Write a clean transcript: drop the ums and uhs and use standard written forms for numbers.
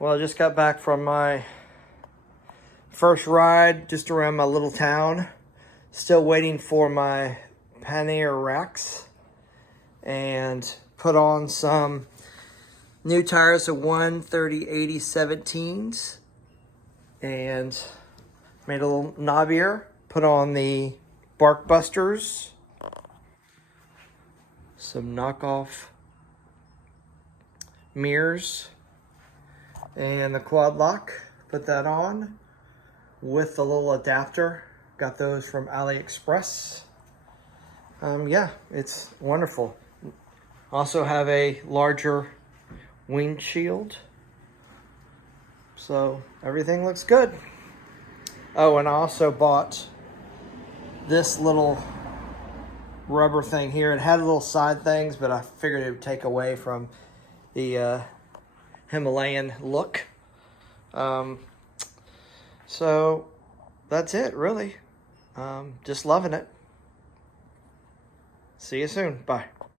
Well, I just got back from my first ride just around my little town. Still waiting for my pannier racks and put on some new tires of 130/80 17s and made a little knobbier. Put on the Bark Busters, some knockoff mirrors, and the quad lock. Put that on with the little adapter. Got those from AliExpress. Yeah, it's wonderful. Also have a larger windshield. So everything looks good. Oh, and I also bought this little rubber thing here. It had little side things, but I figured it would take away from the Himalayan look. So that's it, really. Just loving it. See you soon. Bye.